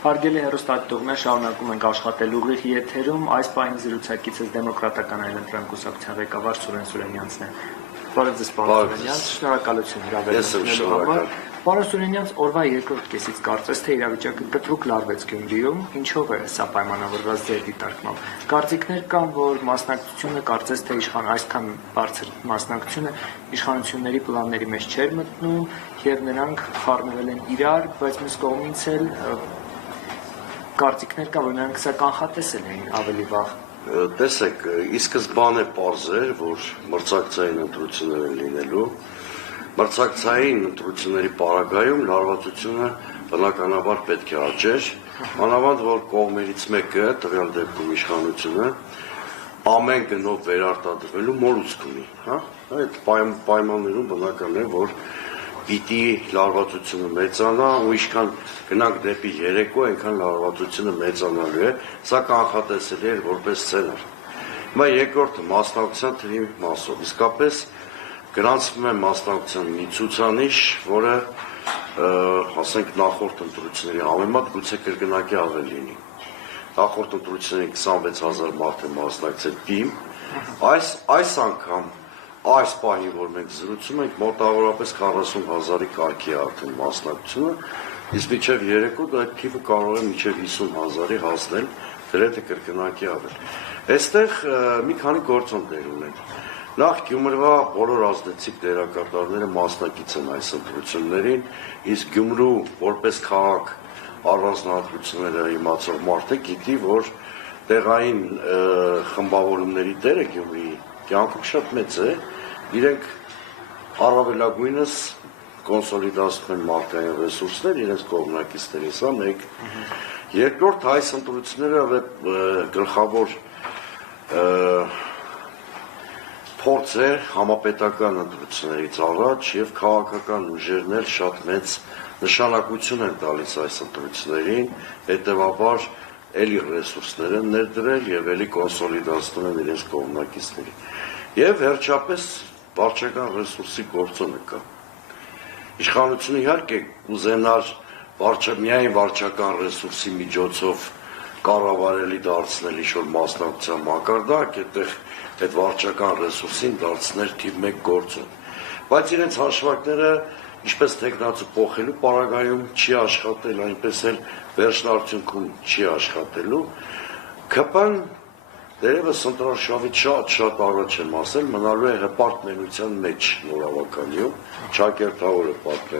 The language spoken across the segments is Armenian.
Հարգելի հեռուստադիտողներ, շարունակում ենք աշխատել ուղիղ եթերում, այս պահին զրուցակիցս դեմոկրատական այլընտրանք կուսակցության ղեկավար Սուրեն Սուրենյանցն է։ Բարև ձեզ, պարոն Սուրենյանց, շնորհակալություն հրավերելու համար։ Պարոն Սուրենյանց, օրվա երկրորդ կեսից կարծես թե իրավիճակը կտրուկ լարվեց Գյումրիում, ինչով է սա պայմանավորված ձեր դիտարկմամբ։ Կարծիքներ կան, որ մասնակցությունը կարծես թե այսքան բարձր մասնակցությունը իշխանությունների պլանների մեջ չէր մտնում եւ նրանք խառնվել են իրար, բայց մյուս կողմից էլ կարծիքներ կա, որ նրանք սա կանխատեսել էին ավելի վաղ։ Տեսեք, ի սկզբանե պարզ էր, որ մրցակցային ընտրություններ են լինելու։ Մրցակցային ընտրությունների պարագայում լարվածությունը բնականաբար պետք է աճեր, մանավանդ որ կողմերից մեկը, տվյալ դեպքում իշխանությունը, ամեն գնով վերարտադրվելու մոլուցք ունի, այդ պայմաններում բնական է, որ պիտի լարվածությունը մեծանա ու ինչքան գնանք դեպի երեկո, այնքան լարվածությունը մեծանալու է, սա կանխատեսելի էր որպես սցենար։ Հիմա երկրորդը մասնակցության թվի մասով, իսկապես գրանցվում է մասնակցության մի ցուցանիշ, որը ասենք նախորդ ընտրությունների համեմատ գուցե կրկնակի ավելի լինի։ Նախորդ ընտրությունների 26000 մարդ է մասնակցել ՏԻՄ, այս անգամ այս պահին, որ մենք զրուցում ենք, մոտավորապես 40,000-ի կարգի է արդեն մասնակցությունը, իսկ մինչև երեկո այդ թիվը կարող է մինչև 50,000-ի հասնել, գրեթե կրկնակի ավել։ Այստեղ մի քանի գործոններ ունեն։ Նախ Գյումրվա բոլոր ազդեցիկ դերակատարները մասնակից են այս ընտրություններին, իսկ Գյումրու որպես քաղաք առանձնահատկությունները իմացող մարդը գիտի, որ տեղային խմբավորումների դերը Գյումրիի կյանքում շատ մեծ է, իրենք առավելագույնս կոնսոլիդացնում են մարդկային ռեսուրսներ իրենց կողմնակիցների, սա մեկ։ Երկրորդ այս ընտրությունները գլխավոր փորձ է համապետական ընտրություններից առաջ եւ քաղաքական ուժերն էլ շատ մեծ նշանակություն են տալիս այս ընտրություններին, հետեւաբար էլի ռեսուրսներ են ներդրել եւ էլի կոնսոլիդացնում են իրենց կողմնակիցների։ Եվ վերջապես վարչական ռեսուրսի գործոնը կա։ Իշխանությունը իհարկե կուզենար միայն վարչական ռեսուրսի միջոցով կառավարելի դարձնել ինչ-որ մասնակցության մակարդակ, այդտեղ այդ վարչական ռեսուրսին դարձնել թիվ 1 գործոն։ Բայց իրենց հաշվարկները ինչպես տեխնացու փոխելու պարագայում չի աշխատել, այնպես էլ վերջնարդյունքում չի աշխատելու։ ԿՊ-ն դերևս ընտրարշավից շատ առաջ եմ ասել, մնալու է հպարտ մեջ նորավականիում, ճակերտավոր հպարտ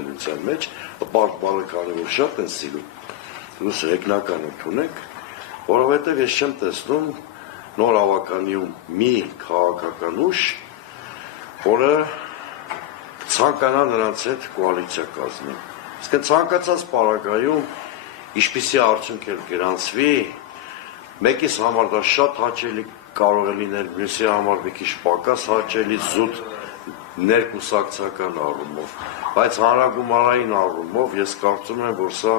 մեջ, հպարտ բառը քանի որ շատ են սիրում, դուք հեգնական ընդունեք, որովհետև ես չեմ տեսնում նորավականիում մի քաղաքական ուժ, որը ցանկանա նրանց հետ կոալիցիա կազմի։ Իսկ ցանկացած պարագայում ինչպիսի արդյունք էլ գրանցվի, մեկիս համար դա շատ հաճելի կարող է լինել, մյուսի համար մի քիչ պակաս հաճելի, զուտ ներկուսակցական առումով, բայց հանրագումարային առումով ես կարծում եմ, որ սա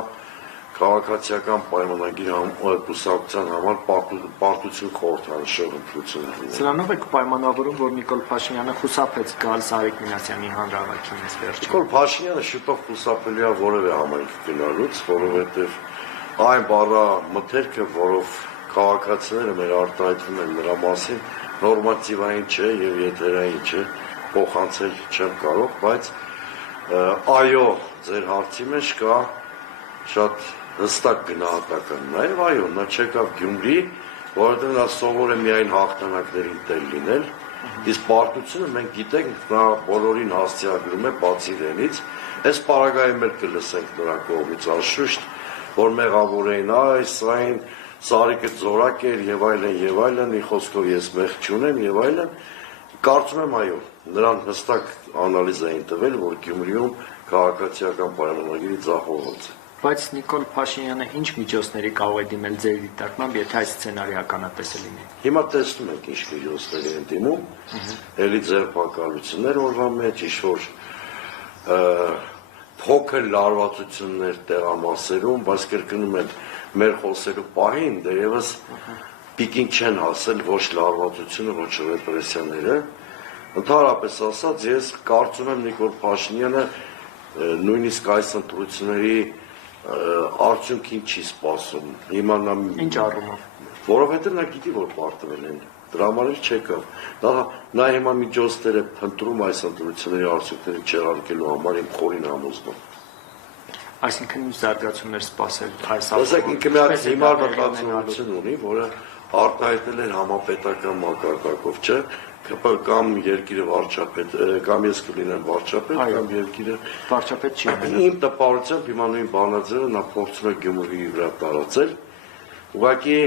քաղաքացիական պայմանագիր կուսակցության համար պարտություն խորհրդանշող ընտրություն է։ Սրանով եք պայմանավորում, որ Նիկոլ Փաշինյանը խուսափեց գալ Սարիկ Մինասյանի հանրահավաքից վերջին։ Նիկոլ Փաշինյանը շուտով խուսափելի է որևէ համայնք գնալուց, որովհետև այն բառամթերքը, որով քաղաքացիները մեր արտահայտվում են նրա մասին, նորմատիվային չէ եւ եթերային չէ, փոխանցել չեմ կարող, բայց այո, ձեր հարցի մեջ կա շատ հստակ գնահատական, նաեւ այո, նա չեկավ Գյումրի, որովհետեւ նա սովոր է միայն հաղթանակներին տեղ լինել, իսկ պարտությունը մենք գիտենք, նա բոլորին հասցեագրում է բացի իրենից, այս պարագայում էլ կլսենք նրա կողմից անշուշտ, որ մեղավոր էին այն Սարիկը զորակ էր եւ այլն, ի խոսքով ես մեղ չունեմ եւ այլն, կարծում եմ այո, նրան հստակ անալիզ էին տվել, որ Գյումրիում քաղաքացիական պայմանագիրի ձախողված է։ Բայց Նիկոլ Փաշինյանը ինչ միջոցների կարող է դիմել ձեր դիտարկմամբ, եթե այս սցենարի ականատեսը լինի։ Հիմա տեսնում եք ինչ միջոցներ են դիմում, էլի ձերբակալություններ օրվա մեջ, ինչ-որ փոքր լարվածություններ տեղամասերում, բայց կրկնում եմ մեր խոսելու պահին դերևս պիկին չեն հասել ոչ լարվածությունը, ոչ ռեպրեսիաները։ Ընդհանրապես ասած, ես կարծում եմ Նիկոլ Փաշինյանը նույնիսկ այս ընտրությունների արդյունքին չի սպասում։ Հիմա Ինչ առումով։ որովհետև նա գիտի, որ պարտվել են։ Դրա համար էլ չեկավ։ Նա հիմա միջոցներ է փնտրում այս ընտրությունների արդյունքների չեղարկելու համար իմ խորին համոզմամբ։ Այսինքն ինչ զարգացումներ սպասել այս Ասեք ինքը մի հատ հիմար մտածողություն ունի, որը արտահայտել էր համապետական մակարդակով, չէ՞, կամ երկիրը վարչապետ, կամ ես կլինեմ վարչապետ, կամ երկիրը վարչապետ չի։ Իմ տպավորությամբ հիմա նույն բանաձևը նա փորձում է Գյումրիի վրա տարածել։ Ուղղակի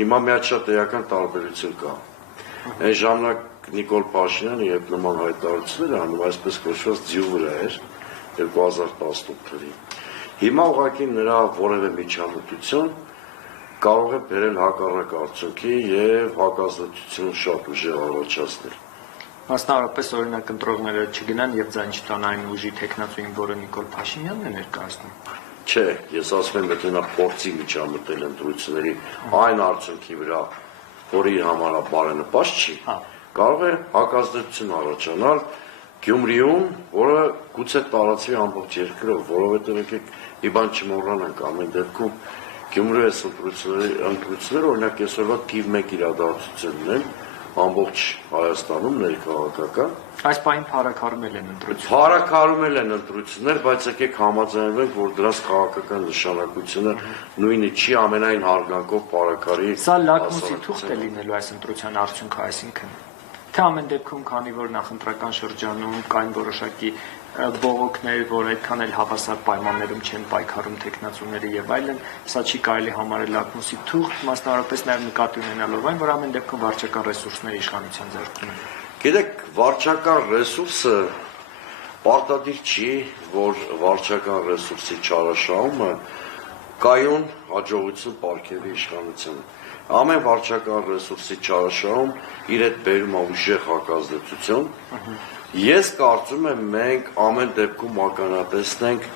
հիմա մի հատ շատ էական տարբերություն կա։ Այն ժամանակ Նիկոլ Փաշինյանը երբ նման հայտարարություններ անում, այսպես կոչված ձյու վրա էր 2018 թվականին։ Հիմա ուղղակի նրա որևէ միջամտություն կարող է բերել հակառակ արդյունքի եւ հակազդեցություն շատ ուժեղ առաջացնել։ Մասնավորապես օրինակ ընտրողները չգնան եւ ձայն չտան այն ուժի տեխնացուին, որը Նիկոլ Փաշինյանն է ներկայացնում։ Չէ, ես ասում եմ, եթե նա փորձի միջամտել ընտրությունների այն արդյունքի վրա, որը իր համար բարենպաստ չի, կարող է հակազդեցություն առաջանալ Գյումրիում, որը գուցե տարածվի ամբողջ երկրով, որովհետեւ եկեք մի բան չմոռանանք, ամեն դեպքում Գյումրիի ընտրությունները օրինակ այսօրվա թիվ 1 իրադարձությունն են ամբողջ Հայաստանում ներքաղաքական։ Այս պահին փարակարմել են ընտրությունները։ Փարակարմել են ընտրություններ, բայց եկեք համաձայնվենք, որ դրանց քաղաքական նշանակությունը նույնը չի, ամենայն հարգանքով փարակարի։ Սա լակմուսի թուղթ է լինելու այս ընտրության արդյունքը, այսինքն թե ամեն դեպքում, քանի որ նախընտրական շրջանում կային որոշակի բողոքներ, որ այդքան էլ հավասար պայմաններում չեն պայքարում տեխնացուները եւ այլն, սա չի կարելի համարել լակմուսի թուղթ, մասնավորապես նաեւ նկատի ունենալով այն, որ ամեն դեպքում վարչական ռեսուրսները իշխանության ձեռքում են։ Գիտեք, վարչական ռեսուրսը պարտադիր չի, որ վարչական ռեսուրսի չարաշահումը կայուն հաջողություն պարգևի իշխանությանը։ Ամեն վարչական ռեսուրսի չարաշահում իր հետ բերում է ուժեղ հակազդեցություն։ Ես կարծում եմ մենք ամեն դեպքում ականատեսնենք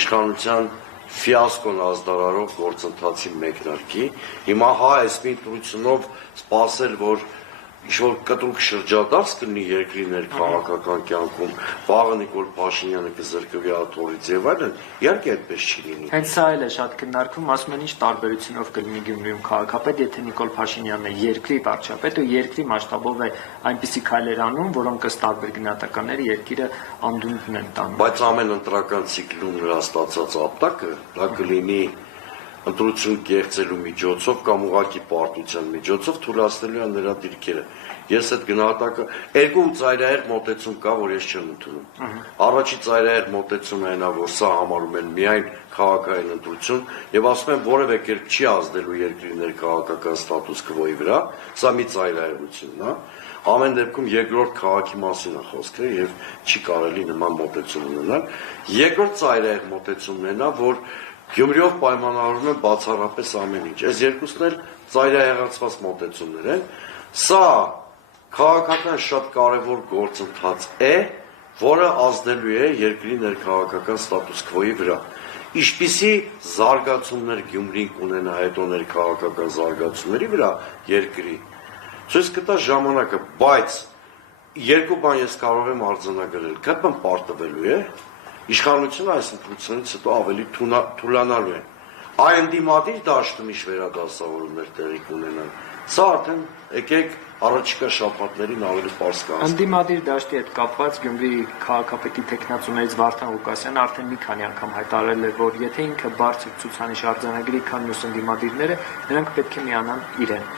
իշխանության ֆիասկոն ազդարարող գործընթացի մեկնարկի։ Հիմա այս մի ընտրությունով սպասել, որ ինչ-որ կտրուկ շրջադարձ կլինի երկրի ներքաղաքական կյանքում, վաղը Նիկոլ Փաշինյանը կզրկվի աթոռից եւ այլն, իհարկե այդպես չի լինի։ Հենց սա էլ է շատ քննարկվում, ասում են ինչ տարբերությունով կլինի Գյումրիում քաղաքապետ, եթե Նիկոլ Փաշինյանն է երկրի վարչապետ ու երկրի մասշտաբով է այնպիսի քայլեր անում, որոնք ըստ տարբեր գնահատականների երկիրը անդունդն են տանում։ Բայց ամեն ընտրական ցիկլում նրա ստացած ապտակը դա կլինի ընտրություն կեղծելու միջոցով կամ ուղղակի պարտության միջոցով թույլատնելու է նրա դիրքերը։ Ես այդ գնահատակը երկու ծայրահեղ մոտեցում կա, որ ես չեմ ընդունում։ Առաջի ծայրահեղ մոտեցումը այն է, որ սա համարում են միայն քաղաքային ընտրություն եւ ասում են որևէ կերպ չի ազդելու երկրի ներքաղաքական ստատուս քվոյի վրա, սա մի ծայրահեղությունն է։ Ամեն դեպքում երկրորդ քաղաքի մասին է խոսքը եւ չի կարելի նման մոտեցում ունենալ։ Երկրորդ ծայրահեղ մոտեցումն է, որ Գյումրիով պայմանավորվում է բացառապես ամեն ինչ։ Այս երկուսն էլ ծայրահեղացված մոտեցումներ են։ Սա քաղաքական շատ կարևոր գործընթաց է, որը ազդելու է երկրի ներքաղաքական ստատուս քվոյի վրա։ Ինչպիսի զարգացումներ Գյումրին կունենա հետո ներքաղաքական զարգացումների վրա երկրի։ Ցույց կտա ժամանակը, բայց երկու բան ես կարող եմ արձանագրել։ ԿՊ-ն պարտվելու է Իշխանությունը այս ընտրությունից հետո ավելի թուլանալու է։ Այն ընդդիմադիր դաշտում ինչ վերադասավորումներ տեղի կունենան։ Սա արդեն եկեք առաջիկա շաբաթներին ավելի պարզ կհասկանանք։ Ընդդիմադիր դաշտի հետ կապված Գյումրիի քաղաքապետի տեխնացուներից Վարդան Ղուկասյանը արդեն մի քանի անգամ հայտարարել է, որ եթե ինքը բարձր ցուցանիշ արձանագրի, քան մյուս ընդդիմադիրները, նրանք պետք է միանան իրեն։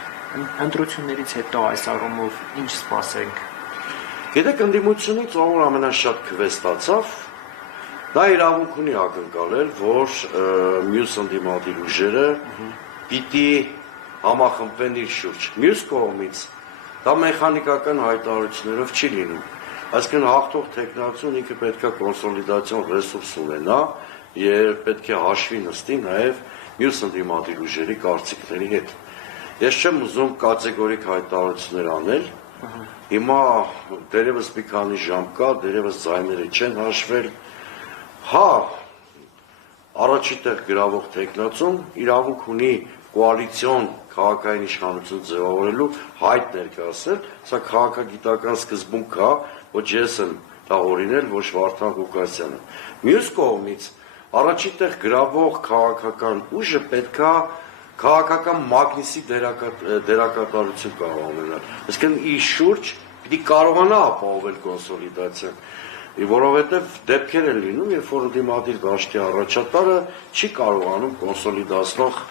Ընտրություններից հետո այս առումով ինչ սպասենք։ Գիտեք, ընդդիմությունից ով ամենաշատ քվեստացավ Դա իրավունք ունի ակնկալել, որ մյուս ընդդիմադիր ուժերը պիտի համախմբվեն իր շուրջ։ Մյուս կողմից դա մեխանիկական հայտարարություններով չի լինում։ Այսինքն հաղթող տեխնացուն ինքը պետք է կոնսոլիդացիոն ռեսուրս ունենա եւ պետք է հաշվի նստի նաեւ մյուս ընդդիմադիր ուժերի կարծիքների հետ։ Ես չեմ ուզում կատեգորիկ հայտարարություններ անել։ Հիմա դերևս մի քանի ժամ կա, դերևս ձայները չեն հաշվել։ Հա, առաջի տեղ գրավող տեխնացուն իրավունք ունի կոալիցիոն քաղաքային իշխանություն ձևավորելու հայտ ներկայացնել, սա քաղաքագիտական սկզբունք կա, ոչ ես եմ դա օրինել, ոչ Վարդան Ղուկասյանը։ Մյուս կողմից առաջին տեղ գրավող քաղաքական ուժը պետքա քաղաքական մագնիսի դերակատարություն կարող ունենալ։ Այսինքն իր շուրջ պիտի կարողանա ապահովել կոնսոլիդացիան, որովհետև դեպքեր են լինում, երբ որ դիմադիր դաշտի առաջատարը չի կարողանում կոնսոլիդացնող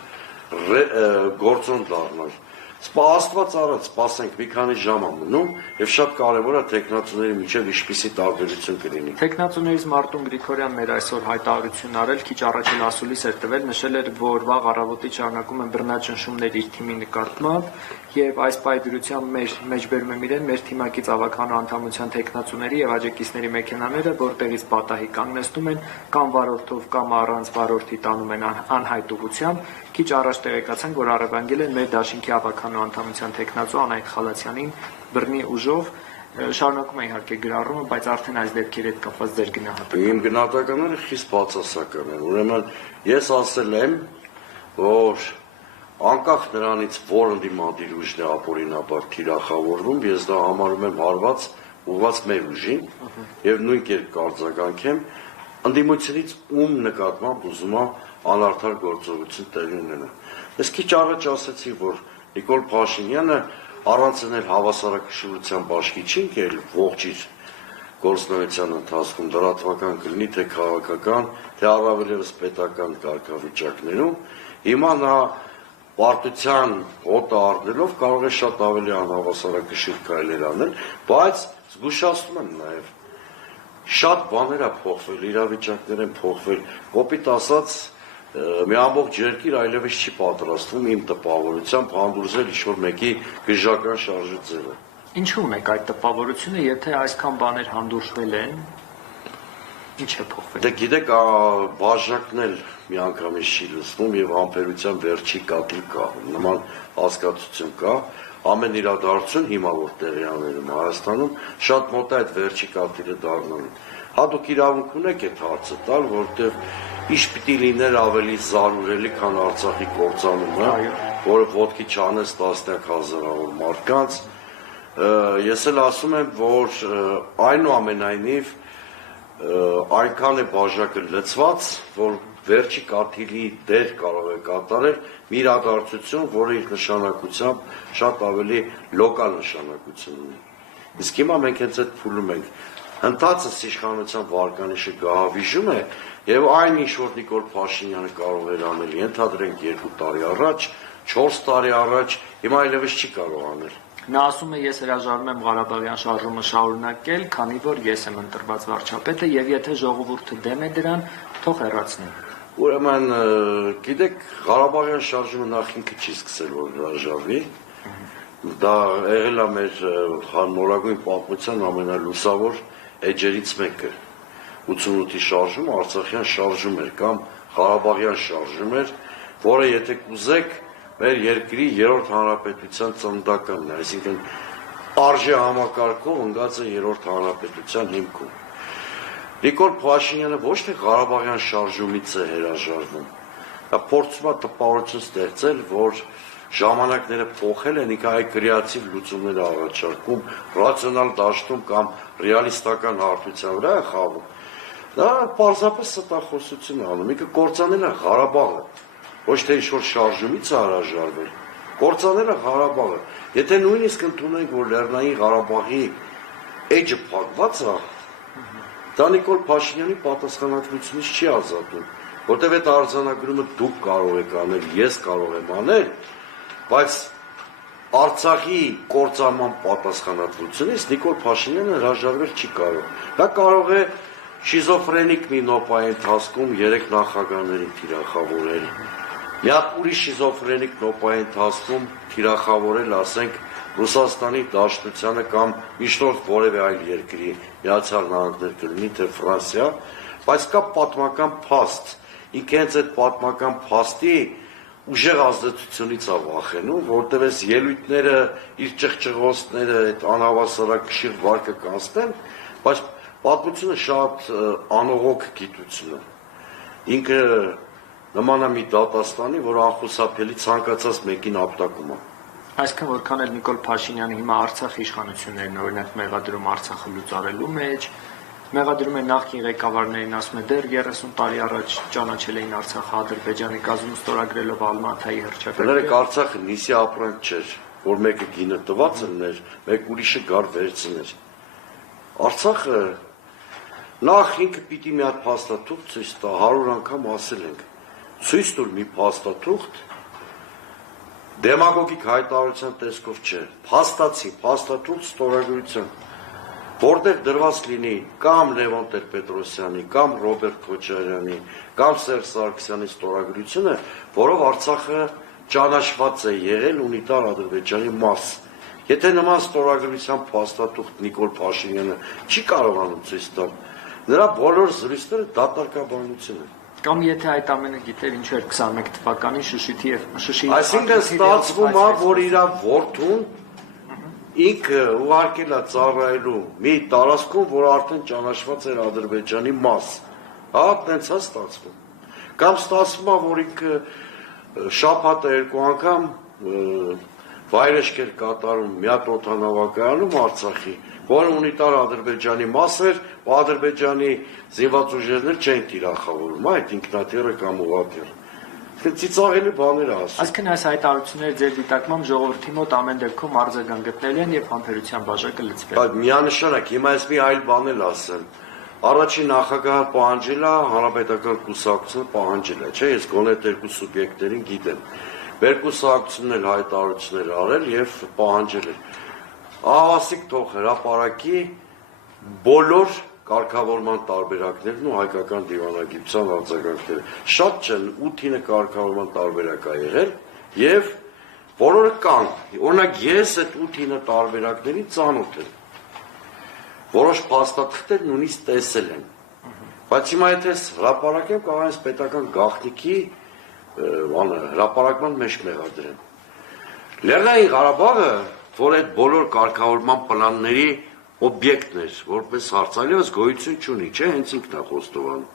գործոն դառնալ։ Աստված արած, սպասենք մի քանի ժամ մնում եւ շատ կարեւոր է տեխնացուների միջև ինչպիսի տարբերություն կլինի։ Տեխնացուներից Մարտուն Գրիգորյանն մեր այսօր հայտարարություն արել, քիչ առաջ էլ ասուլիս էր տվել, նշել էր, որ վաղ առավոտից շարունակում են բռնաճնշումներ իր թիմի նկատմամբ եւ այս պայդրությամբ մեջբերում եմ իրեն մեր թիմակից ավականու անդամության տեխնացուների եւ աջակիցների մեքենաները, որտեղից պատահի կանգնեցնում են կամ վարորդով կամ առանց վարորդի տանում են անհայտ ուղղությամբ։ Քիչ առաջ տեղեկացանք, որ առևանգել են մեր դաշինքի ավականու անդամության տեխնացու Անահիտ Խալացյանին բռնի ուժով, շարունակում է իհարկե գրառումը, բայց արդեն այս դեպքերի հետ կապված ձեր գնահատականը։ Իմ գնահատականները խիստ բացասական են։ Ուրեմն ես ասել եմ, որ անկախ նրանից, որ ընդդիմադիր ուժն է ապօրինաբար թիրախավորվում, ես դա համարում եմ հարված ուղղված մեր ուժին եւ նույն կերպ կարձագանքեմ ընդդիմությունից ում նկատմամբ ուզում է անարդար գործողություն տեղի ունենա։ Ես քիչ առաջ ասացի, որ Նիկոլ Փաշինյանը առանցնել հավասարակշռության բաշխի չի եկել ողջ իր գործունեության ընթացքում լրատվական կլինի թե քաղաքական, թե առավել ևս պետական կարգավիճակներում։ Հիմա նա պարտության հոտը առնելով կարող է շատ ավելի անհավասարակշիռ քայլեր անել, բայց զգուշացնում եմ նաև շատ բաներ է փոխվել, իրավիճակներ են փոխվել, կոպիտ ասած մի ամբողջ երկիր այլևս չի պատրաստվում իմ տպավորությամբ հանդուրժել ինչ-որ մեկի գժական շարժի ձևը։ Ինչու ունեք այդ տպավորությունը, եթե այսքան բաներ հանդուրժվել են, ինչ է փոխվել։ Դե գիտեք, բաժակն էլ միանգամից չի լսվում եւ համբերության վերջի կատի կա, նման հասկացություն կա, ամեն իրադարձություն հիմա որ տեղի ունենում Հայաստանում շատ մոտ է այդ վերջի կատիրը դառնալու։ Հա դուք իրավունք ունեք այդ հարցը տալ, որտեղ ինչ պիտի լիներ ավելի զարուրելի, քան Արցախի կործանումը, որը ոտքի չանես տասնյակ հազարավոր մարդկանց։ Ես էլ ասում եմ, որ այնուամենայնիվ այնքան է բաժակը լցված, որ վերջի կաթիլի դեր կարող է կատարել մի իրադարձություն, որը իր նշանակությամբ շատ ավելի լոկալ նշանակություն ունի։ Իսկ հիմա մենք հենց այդ փուլում ենք։ Հնդածս իշխանության վարկանիշը գահավիժում է եւ այն ինչ որ Նիկոլ Փաշինյանը կարող էր անել, ենթադրենք 2 տարի առաջ, 4 տարի առաջ, հիմա այլևս չի կարող անել։ Նա ասում է, ես հրաժարվում եմ Ղարաբաղյան շարժումը շարունակել, քանի որ ես եմ ընտրված վարչապետը եւ եթե ժողովուրդը դեմ է դրան, թող հեռացնի։ Ուրեմն, գիտեք, Ղարաբաղյան շարժումը նախ ինքը չի սկսել որ հրաժարվի։ Դա եղել է մեր նորագույն պատմության ամենալուսավոր էջերից մեկը։ 88-ի շարժումը Արցախյան շարժում էր կամ Ղարաբաղյան շարժում էր, որը եթե կուզեք մեր երկրի երրորդ հանրապետության ծննդականն է, այսինքն արժե համակարգով ընկած է երրորդ հանրապետության հիմքում։ Նիկոլ Փաշինյանը ոչ թե Ղարաբաղյան շարժումից է հրաժարվում, դա փորձում է տպավորություն ստեղծել, որ ժամանակները փոխել են, ինքը այ կրեատիվ լուծումներ առաջարկում, ռացիոնալ դաշտում կամ ռեալիստական հարթության վրա է խաղում։ Դա պարզապես ստախոսություն է անում, ինքը կործանել է Ղարաբաղը, ոչ թե ինչ-որ շարժումից է հրաժարվել, կործանել է Ղարաբաղը։ Եթե նույնիսկ ընդունենք, որ Լեռնային Ղարաբաղի էջը փակված է, դա Նիկոլ Փաշինյանի պատասխանատվությունից չի ազատում, որտեղ այդ արձանագրումը դուք կարող եք անել, ես կարող եմ անել, բայց Արցախի կործանման պատասխանատվությունից Նիկոլ Փաշինյանը հրաժարվել չի կարող։ Դա կարող է շիզոֆրենիկ մի նոպայի ընթացքում 3 նախագահներին թիրախավորել։ Մի հատ ուրիշ շիզոֆրենիկ նոպայի ընթացքում թիրախավորել, ասենք, Ռուսաստանի Դաշնությանը կամ միջնորդ որևէ այլ երկրի, Միացյալ Նահանգներ կլինի, թե Ֆրանսիա, բայց կա պատմական փաստ։ Ինքը հենց այդ պատմական փաստի ուժեղ ազդեցությունից է վախենում, որտեղ այս ելույթները, իր ճղճղոցները, այդ անհավասարակշիռ վարկը կանցնեն, բայց պատմությունը շատ անողոք գիտություն է։ Ինքը նման է մի դատաստանի, որ անխուսափելի ցանկացած մեկին ապտակում է։ Այսինքն որքան էլ Նիկոլ Փաշինյանը հիմա Արցախի իշխանություններն օրինակ մեղադրում Արցախը լուծարելու մեջ, Մեղադրում է նախկին ղեկավարներին, ասում է դեռ 30 տարի առաջ ճանաչել էին Արցախը Ադրբեջանի կազմում ստորագրելով Ալմաթայի հռչակագիրը։ Ներեք Արցախը նիսի ապրանք չէր, որ մեկը գինը տված էր, մեկ ուրիշը գար վերցներ։ Արցախը նախ ինքը պիտի մի հատ փաստաթուղթ ցույց տա, 100 անգամ ասել ենք։ Ցույց տուր մի փաստաթուղթ դեմագոգիկ հայտարարության տեսքով չէ, փաստաթուղթ ստորագրության, որտեղ դրված լինի կամ Լևոն Տեր-Պետրոսյանի, կամ Ռոբերտ Քոչարյանի, կամ Սերժ Սարգսյանի ստորագրությունը, որով Արցախը ճանաչված է եղել ունիտար Ադրբեջանի մաս։ Եթե նման ստորագրության փաստաթուղթ Նիկոլ Փաշինյանը չի կարողանում ցույց տալ, նրա բոլոր զրույցները դատարկաբանություն են։ Կամ եթե այդ ամենը գիտեր ինչու էր 21 թվականին Շուշիի Այսինքն ստացվում է, որ իր որդուն ինքը ուղարկել է ծառայելու մի տարածքում, որ արդեն ճանաչված էր Ադրբեջանի մաս։ Հա, տենց է ստացվում։ Կամ ստացվում է, որ ինքը շաբաթը 2 անգամ վայրեջք էր կատարում մի հատ օդանավակայանում Արցախի, որը ունիտար Ադրբեջանի մաս էր, ու Ադրբեջանի զինված ուժերներ չեն թիրախավորում, այդ ինքնաթիռը կամ ուղղաթիռը։ Ծիծաղելի բաներ ասում։ Այսինքն այս հայտարարությունները ձեր դիտարկմամբ ժողովրդի մոտ ամեն դեպքում արձագանք գտնելու են եւ համբերության բաժակը լցվել։ Բայց միանշանակ հիմա ես մի այլ բան էլ ասեմ։ Առաջին նախագահը պահանջել է հանրապետական կուսակցությունը պահանջել է, չէ՞, ես գոնե երկու սուբյեկտներին գիտեմ։ Երկուսակցությունն էլ հայտարարություններ արել եւ պահանջել էր։ Ահասիկ թող հրապարակի բոլոր կարգավորման տարբերակներն ու հայկական դիվանագիտության արձագանքները։ Շատ չեն 8-ը կարգավորման տարբերակ է եղել եւ բոլորը կան։ Օրինակ ես այդ 8-ը տարբերակների ծանոթ եմ։ Որոշ փաստաթղթեր նույնիսկ տեսել եմ։ Բայց հիմա եթե հրապարակեմ, կարող եմ պետական գաղտնիքի հրապարակման մեջ մեղադրեմ։ Լեռնային Ղարաբաղը, որ այդ բոլոր կարգավորման պլանների օբյեկտներ, որպես հարցալիված գոյություն չունի, չէ, հենց ինքն է խոստովանում։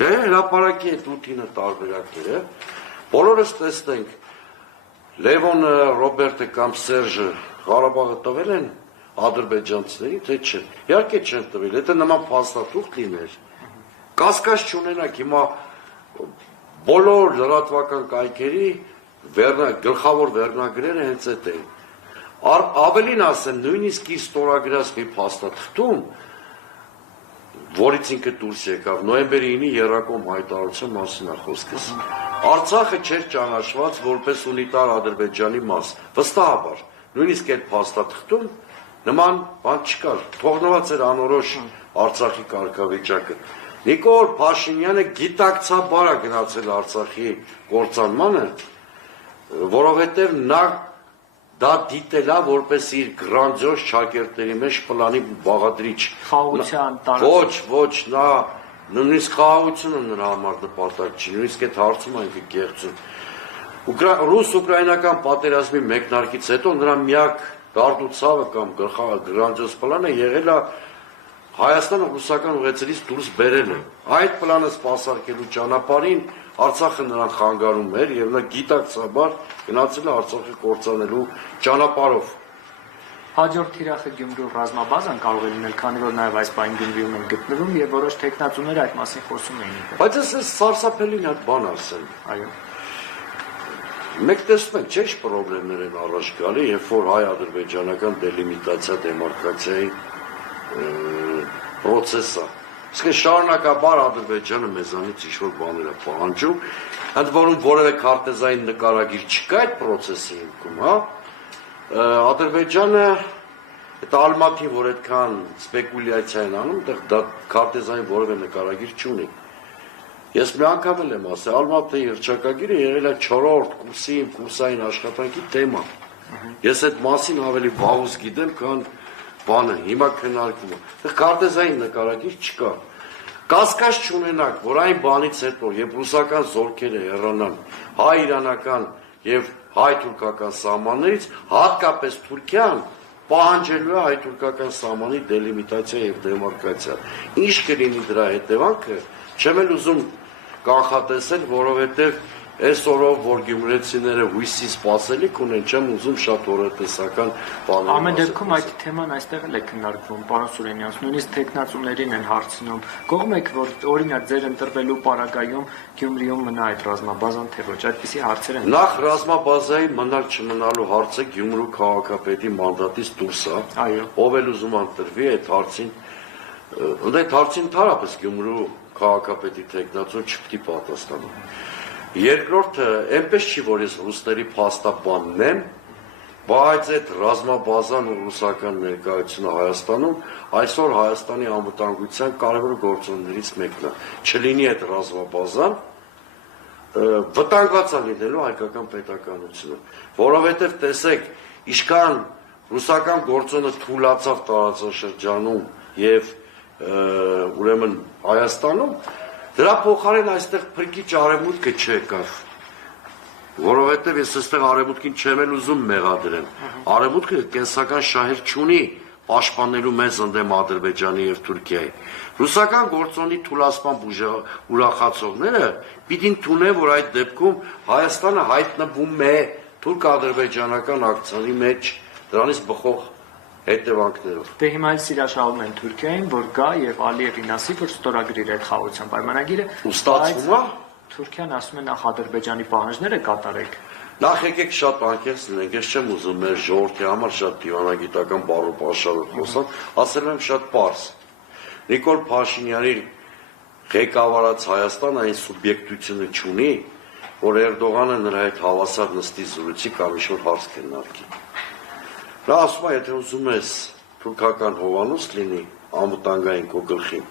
Դե հրապարակի այդ 8-ը տարբերակները, բոլորս տեսնենք, Լևոնը, Ռոբերտը կամ Սերժը Ղարաբաղը տվել են ադրբեջանցիների, թե չէ։ Իհարկե չեն տվել, եթե նման փաստաթուղթ լիներ, կասկած չունենակ հիմա բոլոր լրատվական կայքերի գլխավոր վերնագրերը հենց այդ են։ Ավելին ասեմ, նույնիսկ իր ստորագրած մի փաստաթղթում, որից ինքը դուրս եկավ, նոյեմբերի 9-ի եռակոմ հայտարարության մասին է խոսքս։ Արցախը չէր ճանաչված որպես ունիտար Ադրբեջանի մաս, վստահաբար, նույնիսկ այդ փաստաթղթում նման բան չկար, թողնված էր անորոշ Արցախի կարգավիճակը։ Նիկոլ Փաշինյանը գիտակցաբար է գնացել Արցախի կործանմանը, որովհետև նա դա դիտել է որպես իր գրանձիոզ ճակերտների մեջ պլանի բաղադրիչ։ Խաղաղության Ոչ, նա նույնիսկ խաղաղությունը նրա համար նպատակ չի, նույնիսկ այդ հարցում այնքը կեղծում։ Ռուս-ուկրաինական պատերազմի մեկնարկից հետո նրա միակ դարդուցավը կամ գրանձիոզ պլանը եղել է Հայաստանը ռուսական ուղեցրից դուրս բերել է։ Այդ պլանը սպասարկելու ճանապարհին Արցախը նրան խանգարում էր եւ նա գիտակցաբար գնացել է Արցախը կործանելու ճանապարհով։ Հաջորդ թիրախը Գյումրու ռազմաբազան կարող է լինել, քանի որ նաեւ այս բան Գյումրիում են գտնվում եւ որոշ տեխնացուներ այդ մասին խոսում էին։ Բայց ես սարսափելի մի հատ բան ասեմ։ Այո։ Մեկ տեսնում եք, չէ՞ պրոբլեմներ են առաջ գալի, երբ որ հայ-ադրբեջանական դելիմիտացիա դեմարկացիայի պրոցեսը։ Իսկ շարունակաբար Ադրբեջանը մեզանից ինչ-որ բաներ է պահանջում, ընդ որում որևէ քարտեզային նկարագիր չկա այդ պրոցեսի հիմքում, հա։ Ադրբեջանը այդ Ալմաթին, որ այդքան սպեկուլյացիա են անում, դա քարտեզային որևէ նկարագիր չունի։ Ես մի անգամ եմ ասել, Ալմաթի հռչակագիրը եղել է 4-րդ կուրսի կուրսային աշխատանքի թեմա։ Ես այդ մասին ավելի վաղուց գիտեմ, քան բանը հիմա քննարկվում է։ Քարտեզային նկարագիր չկա։ Կասկած չունենաք, որ այն բանից հետո, երբ ռուսական զորքերը հեռանան հայ-իրանական եւ հայ-թուրքական սահմաններից, հատկապես Թուրքիան պահանջելու է հայ-թուրքական սահմանի դելիմիտացիա եւ դեմարկացիա։ Ինչ կլինի դրա հետևանքը, չեմ էլ ուզում կանխատեսել, որովհետեւ Այս օրով, որ գյումրեցիները հույսի սպասելիք ունեն, չեմ ուզում շատ օրատեսական բաներ։ Ամեն դեպքում այդ թեման այստեղ էլ է քննարկվում, պարոն Սուրենյան, նույնիսկ տեխնացուներին են հարցնում։ Կողմ եք, որ օրինակ ձեր ընտրվելու պարագայում Գյումրիում մնա այդ ռազմաբազան, թե ոչ, այդպիսի հարցեր են։ Նախ ռազմաբազայի մնալ չմնալու հարցը Գյումրու քաղաքապետի մանդատից դուրս է։ Այո։ Ով էլ ուզում ընտրվի այդ հարցին, այդ հարցին ընդհանրապես Գյումրու քաղաքապետի տեխնացուն չպետք է պատասխանի։ Երկրորդը, այնպես չի, որ ես ռուսների փաստաբանն եմ, բայց այդ ռազմաբազան ու ռուսական ներկայությունը Հայաստանում այսօր Հայաստանի անվտանգության կարևոր գործոններից մեկն է։ Չլինի այդ ռազմաբազան, վտանգված է լինելու հայկական պետականությունը, որովհետև տեսեք, ինչքան ռուսական գործոնը թուլացավ տարածաշրջանում եւ ուրեմն Հայաստանում, դրա փոխարեն այստեղ փրկիչ արևմուտքը չեկավ, որովհետև ես այստեղ արևմուտքին չեմ էլ ուզում մեղադրեմ, արևմուտքը կենսական շահեր չունի պաշտպանելու մեզ ընդդեմ Ադրբեջանի եւ Թուրքիայի։ Ռուսական գործոնի թուլացման ուրախացողները պիտի ընդունեն, որ այդ դեպքում Հայաստանը հայտնվում է թուրք-ադրբեջանական ակցիայի մեջ, դրանից բխող հետևանքներով։ Դե հիմա էլ սիրաշահում են Թուրքիային, որ գա եւ Ալիևին ասի, որ ստորագրի իր այդ խաղաղության պայմանագիրը։ Ստացվում է։ Թուրքիան ասում է նախ Ադրբեջանի պահանջները կատարեք։ Նախ եկեք շատ անկեղծ լինենք, ես չեմ ուզում մեր ժողովրդի համար շատ դիվանագիտական բառ ու պաշարով խոսալ, ասել եմ շատ պարզ։ Նիկոլ Փաշինյանի ղեկավարած Հայաստանը այն սուբյեկտությունը չունի, որ Էրդողանը նրա հետ հավասար նստի զրույցի կամ ինչ-որ հարց քննարկի։ Նա ասում է, եթե ուզում ես թուրքական հովանոց լինի անվտանգային քո գլխին,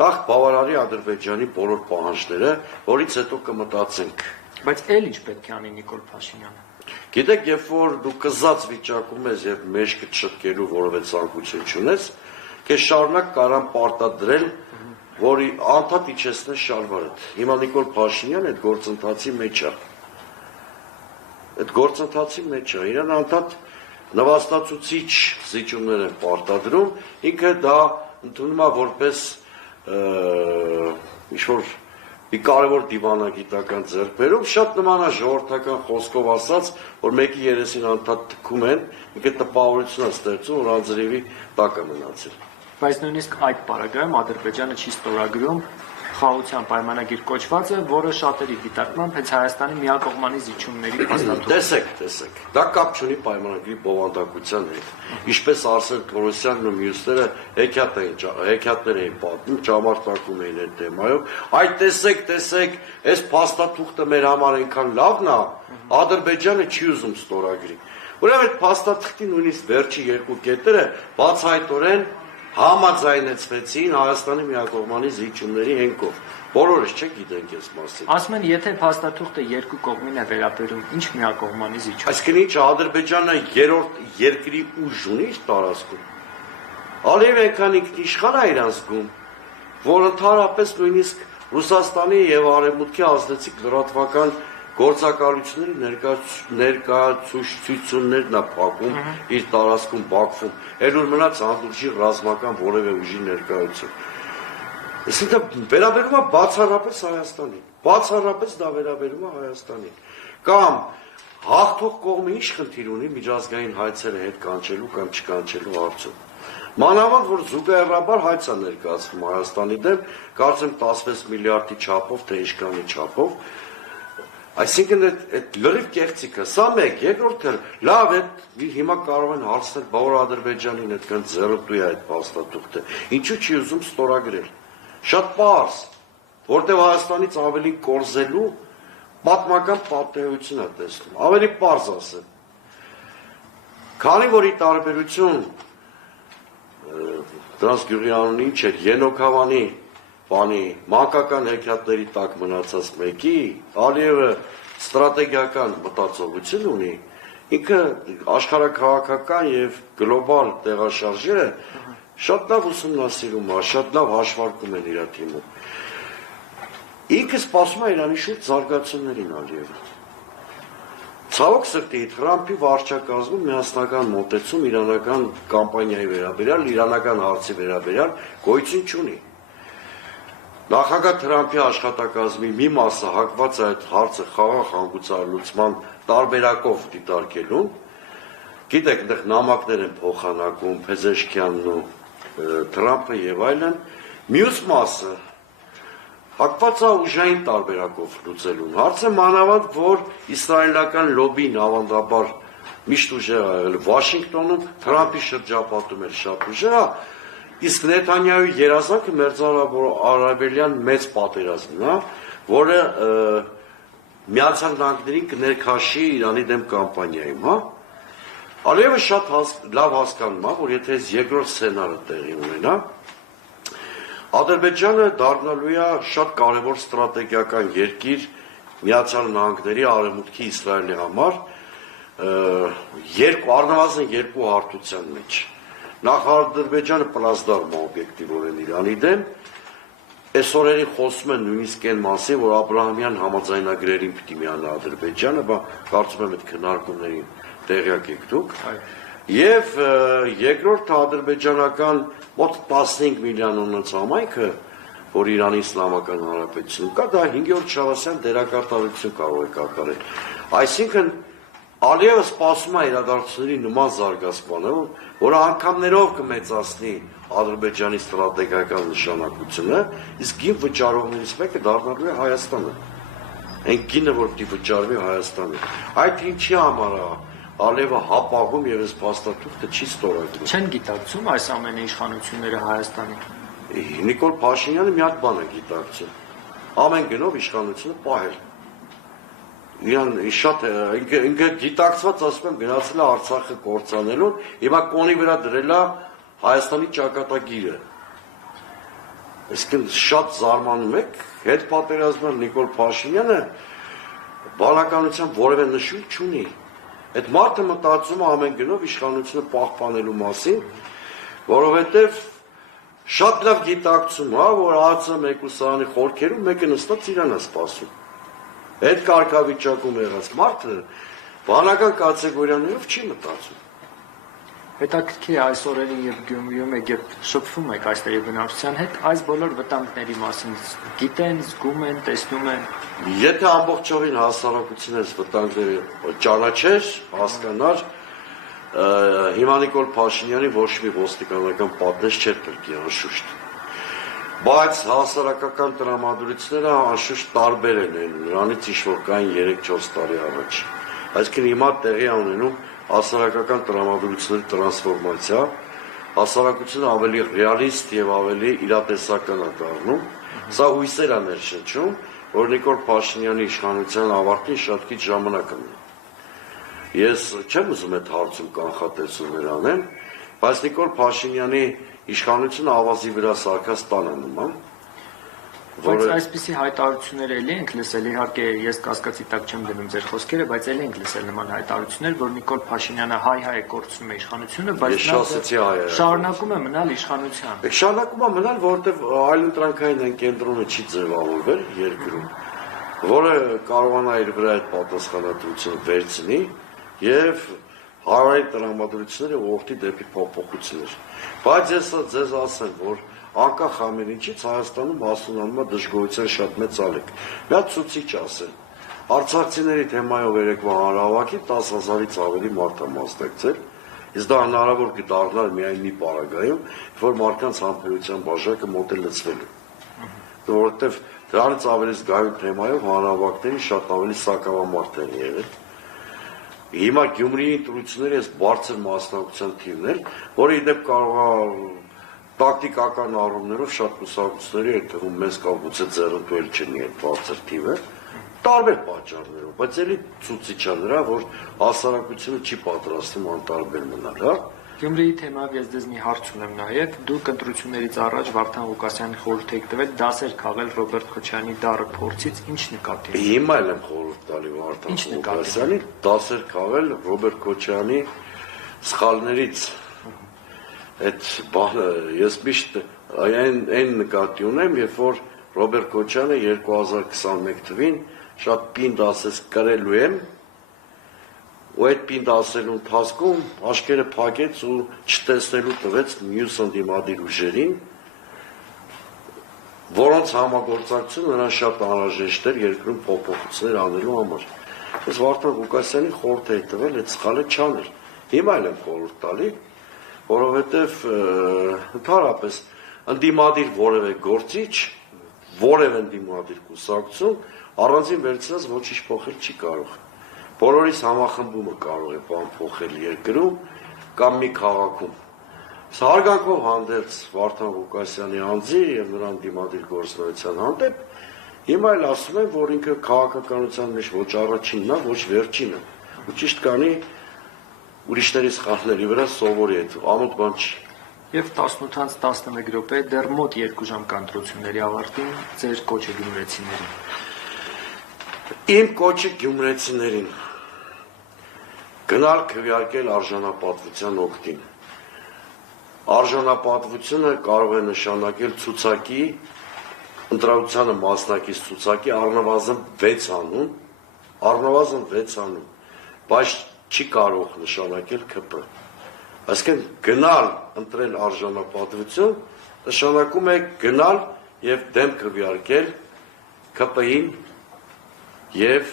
նախ բավարարի Ադրբեջանի բոլոր պահանջները, որից հետո կմտածենք։ Բայց էլ ինչ պետք է անի Նիկոլ Փաշինյանը։ Գիտեք, երբ որ դու կզած վիճակում ես եւ մեջքը չշտկելու որովե ցանկություն չունես, քեզ շարունակ կարան պարտադրել, որի անդադ իջեցնես շարվարդ։ Հիմա Նիկոլ Փաշինյանը այդ գործընթացի մեջ է։ Այդ գործընթացի մեջ է, իրան անդադ նվաստացուցիչ զիջումներ են պարտադրում, ինքը դա ընդունում է որպես ինչ-որ մի կարևոր դիվանագիտական ձեռքբերում, շատ նման է ժողովրդական խոսքով ասած, որ մեկի երեսին անդադ թքում են, ինքը տպավորություն է ստեղծում, որ անձրևի տակ է մնացել։ Բայց նույնիսկ այդ պարագայում Ադրբեջանը չի ստորագրում խաղաղության պայմանագիր կոչվածը, որը շատերի դիտարկմամբ հենց Հայաստանի միակողմանի զիջումների փաստաթուղթ։ Տեսեք, դա կապ չունի պայմանագրի բովանդակության հետ։ Ինչպես Արսեն Թորոսյանն ու մյուսները հեքիաթներ էին պատմում, ճամարտակում էին այդ թեմայով։ Այ տեսեք, այս փաստաթուղթը մեր համար այնքան լավն է, Ադրբեջանը չի ուզում ստորագրի։ Ուրեմն այդ փաստաթղթի նույնիսկ վերջի երկու կետերը բացահայտորեն համաձայնեցվեցին Հայաստանի միակողմանի զիջումների հենքով։ Բոլորս չգիտենք այս մասին։ Ասում են, եթե փաստաթուղթը երկու կողմին է վերաբերում, ինչ միակողմանի զիջում։ Այսինքն ինչ Ադրբեջանը երրորդ երկրի ուժ ունի իր տարածքում։ Ալիևը այնքան ինքնիշխան է իրան զգում, որ ընդհանրապես նույնիսկ Ռուսաստանի եւ Արևմուտքի ազդեցիկ լրատվական գործակալությունների ներկայացուցիչներն է փակում իր տարածքում Բաքվում, էլ որ մնաց անդուրժի ռազմական որևէ ուժի ներկայություն։ Այսինքն վերաբերում է բացառապես Հայաստանին, բացառապես դա վերաբերում է Հայաստանին։ Կամ հաղթող կողմը ինչ խնդիր ունի միջազգային հայցերը հետ կանչելու կամ չկանչելու հարցում։ Մանավանդ որ զուգահեռաբար հայց է ներկայացվում Հայաստանի դեմ, կարծեմ 16 միլիարդի չափով, թե ինչքանի չափով։ Այսինքն այդ լրիվ կեղծիքը, սա մեկ, երկրորդը լավ է, հիմա կարող են հարցնել, բա որ Ադրբեջանին այդքան ձեռնտու է այդ փաստաթուղթը, ինչու չի ուզում ստորագրել։ Շատ պարզ, որտեղ Հայաստանից ավելի կորզելու պատմական պատահություն է տեսնում, ավելի պարզ ասեմ։ Քանի որ ի տարբերություն դրանց գյուղի անունը ինչ էր, Ենոքավանի բանի մանկական հեքիաթների տակ մնացած մեկի, Ալիևը ստրատեգիական մտածողություն ունի, ինքը աշխարհաքաղաքական եւ գլոբալ տեղաշարժերը շատ լավ ուսումնասիրում է, շատ լավ հաշվարկում են իր թիմում։ Ինքը սպասում է Իրանի շուրջ զարգացումներին Ալիևը։ Ցավոք սրտի Թրամփի վարչակազմում միասնական մոտեցում իրանական կամպանիայի վերաբերյալ, իրանական հարցի վերաբերյալ գոյություն չունի։ Նախագահ Թրամփի աշխատակազմի մի մասը հակված է այդ հարցը խաղաղ հանգուցալուծման տարբերակով դիտարկելուն, գիտեք, այնտեղ նամակներ են փոխանակում Փեզեշքյանն ու Թրամփը եւ այլն, մյուս մասը հակված է ուժային տարբերակով լուծելուն։ Հարցը մանավանդ, որ իսրայելական լոբին ավանդաբար միշտ ուժեղ է եղել Վաշինգտոնում, Թրամփի շրջապատում էր շատ ուժեղ, իսկ Նեթանյահուի երազանքը մերձարաբելյան մեծ պատերազմն է, որը Միացյալ Նահանգներին կներքաշի Իրանի դեմ կամպանիայում, հա։ Ալիևը շատ լավ հասկանում է, որ եթե այս երկրորդ սցենարը տեղի ունենա, Ադրբեջանը դառնալու է շատ կարևոր ստրատեգիական երկիր Միացյալ Նահանգների արևմուտքի Իսրայելի համար, առնվազն երկու հարթության մեջ։ Նախ Ադրբեջանը պլազդարմ է օբյեկտիվորեն Իրանի դեմ, այս օրերին խոսում են նույնիսկ այն մասին, որ Աբրահամյան համաձայնագրերին պիտի միանա Ադրբեջանը, կարծում եմ այդ քննարկումներին տեղյակ եք դուք, եւ երկրորդ ադրբեջանական մոտ 15 միլիոնանոց համայնքը, որ Իրանի Իսլամական Հանրապետությունում կա, դա 5-րդ Շավասյան դերակատարություն կարող է կատարել։ Այսինքն Ալիևը սպասում է իրադարձությունների նման զարգացմանը, որը անգամներով կմեծացնի Ադրբեջանի ստրատեգիական նշանակությունը, իսկ գին վճարողներից մեկը դառնալու է Հայաստանը։ Այն գինը, որ պիտի վճարվի Հայաստանը։ Այդ ինչի համար է Ալիևը հապաղում եւ այս փաստաթուղթը չի ստորագրում։ Չեն գիտակցում այս ամենի իշխանությունները Հայաստանի։ Նիկոլ Փաշինյանը մի հատ բան է գիտակցում։ Ամեն գնով իշխանությունը պահել։ Իրան շատ ինքը գիտակցված ասում եմ գնացել է Արցախը կործանելուն, հիմա կոնի վրա դրել է Հայաստանի ճակատագիրը։ Այսինքն շատ զարմանում եք, հետ պատերազմյան Նիկոլ Փաշինյանը բանականության որևէ նշույլ չունի։ Այդ մարդը մտածում է ամեն գնով իշխանությունը պահպանելու մասին, որովհետև շատ լավ գիտակցում է, որ ԱՑ մեկուսարանի խորքերում մեկը նստած իրան է սպասում։ Այդ կարգավիճակում եղած մարդը բանական կատեգորիաներով չի մտածում։ Հետաքրքիր է այս օրերին եւ Գյումրիում եք եւ շփվում եք այստեղի բնակչության հետ, այս բոլոր վտանգների մասին գիտեն, զգում են, տեսնում են։ Եթե ամբողջովին հասարակությունը այս վտանգները ճանաչեր, հասկանար, հիմա Նիկոլ Փաշինյանի ոչ մի ոստիկանական պատնեշ չէր կրկի անշուշտ։ Բայց հասարակական տրամադրությունները անշուշտ տարբեր են նրանից ինչ-որ կային 3-4 տարի առաջ։ Այսինքն հիմա տեղի է ունենում հասարակական տրամադրությունների տրանսֆորմացիա, հասարակությունը ավելի ռեալիստ եւ ավելի իրատեսական է դառնում։ Սա հույսեր է ներշնչում, որ Նիկոլ Փաշինյանի իշխանության ավարտին շատ քիչ ժամանակ ունի։ Ես չեմ ուզում այդ հարցում կանխատեսումներ անեմ, բայց Նիկոլ Փաշինյանի իշխանությունը ավազի վրա սարքած տան է նման, Բայց այսպիսի հայտարարություններ էլի ենք լսել, իհարկե ես կասկածի տակ չեմ դնում ձեր խոսքերը, բայց էլի ենք լսել նման հայտարարություններ, որ Նիկոլ Փաշինյանը հայ-հայ կորցնում է իշխանությունը, բայց նա շարունակում է մնալ իշխանության։ Շարունակում է մնալ, որովհետև այլընտրանքային կենտրոնը չի ձևավորվել երկրում, որը կարողանա իր վրա այդ պատասխանատվությունը վերցնի եւ հարավային տրամադրությունները ուղղի դեպի փոփոխություններ։ Բայց ես ձեզ ասեմ, որ անկախ ամեն ինչից Հայաստանում հասունանում է դժգոհության շատ մեծ ալիք։ Մի հատ ցուցիչ ասեմ, արցախցիների թեմայով երեկվա հանրահավաքին 10,000-ից ավելի մարդ է մասնակցել, իսկ դա հնարավոր կդառնար միայն մի պարագայում, որ մարդկանց համբերության բաժակը մոտ է լցվելու։ Որովհետև դրանից ավելի զգայուն թեմայով հանրահավաքների շատ ավելի սակավամարդ են եղել։ Հիմա Գյումրիի ընտրությունների այս բարձր մասնակցության թիվն էլ, որը ի դեպ կարող է տակտիկական առումներով շատ կուսակցությունների այդ թվում մեզ կապուցե ձեռնտուել չնի այդ բարձր թիվը, տարբեր պատճառներով, բայց էլի ցուցիչ է նրա, որ հասարակությունը չի պատրաստվում անտարբեր մնալ, հա։ Գյումրիի թեմայով ես ձեզ մի հարց ունեմ նաև, դուք ընտրություններից առաջ Վարդան Ղուկասյանին խորհուրդ եք տվել դասեր քաղել Ռոբերտ Քոչարյանի դառը փորձից, ինչ նկատի։ Հիմա էլ եմ խորհուրդ տալի Վարդան Ղուկասյանին դասեր քաղել Ռոբերտ Քոչարյանի սխալներից։ Այդ բանը ես միշտ այն նկատի ունեմ, երբ որ Ռոբերտ Քոչյանը 2021 թվին շատ պինդ ասես կրելու եմ, ու այդ պինդ ասելու ընթացքում աշկերը փակեց ու չտեսնելու տվեց մյուս ընդդիմադիր ուժերին, որոնց համագործակցությունը նրան շատ անհրաժեշտ էր երկրում փոփոխություններ անելու համար։ Ես Վարդան Ղուկասյանին խորհուրդ էի տվել այդ սխալը չանել։ Հիմա էլ եմ խորհուրդ տալի, որովհետև ընդհանրապես ընդդիմադիր որևէ գործիչ, որևէ ընդդիմադիր կուսակցություն առանձին վերցնած ոչինչ փոխել չի կարող։ Բոլորիս համախմբումը կարող է բան փոխել երկրում կամ մի քաղաքում։ Սա հարգանքով հանդերձ Վարդան Ղուկասյանի անձի եւ նրան դիմադիր գործունեության հանդեպ հիմա էլ ասում են, որ ինքը քաղաքականության մեջ ոչ առաջինն է, ոչ վերջինը։ Ու ճիշտ կանի ուրիշների սխալների վրա սովորի այդ ամոթ բան չի։ Եվ 18:11 րոպե դեռ մոտ 2 ժամ կանտրությունների ավարտին ձեր կոչը գյումրեցիներին։ Իմ կոչը գյումրեցիներին գնալ քվեարկել արժանապատվության օգտին։ Արժանապատվությունը կարող է նշանակել ցուցակի ընտրությանը մասնակից ցուցակի առնվազն 6 անուն, բայց չի կարող նշանակել ԿՊ։ Այսինքն գնալ ընտրել արժանապատվություն նշանակում է գնալ եւ դեմ քվեարկել ԿՊ-ին եւ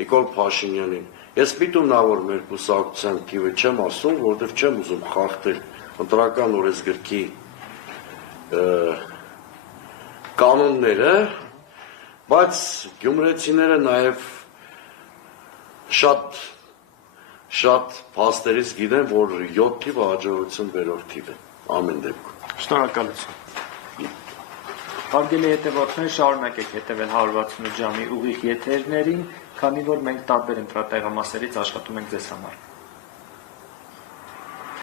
Նիկոլ Փաշինյանին։ Ես միտում նա որ մեր կուսակցության թիվը չեմ ասում, որովհետեւ չեմ ուզում խախտել ընտրական օրենսգրքի կանոնները, բայց գյումրեցիները նաեւ շատ փաստերից գիտեն, որ 7 թիվը հաջողություն բերող թիվ է ամեն դեպքում։ Շնորհակալություն։ Հարգելի հետևորդներ, շարունակեք հետևել 168 ժամի ուղիղ եթերներին, քանի որ մենք տարբեր ընտրատեղամասերից աշխատում ենք ձեզ համար։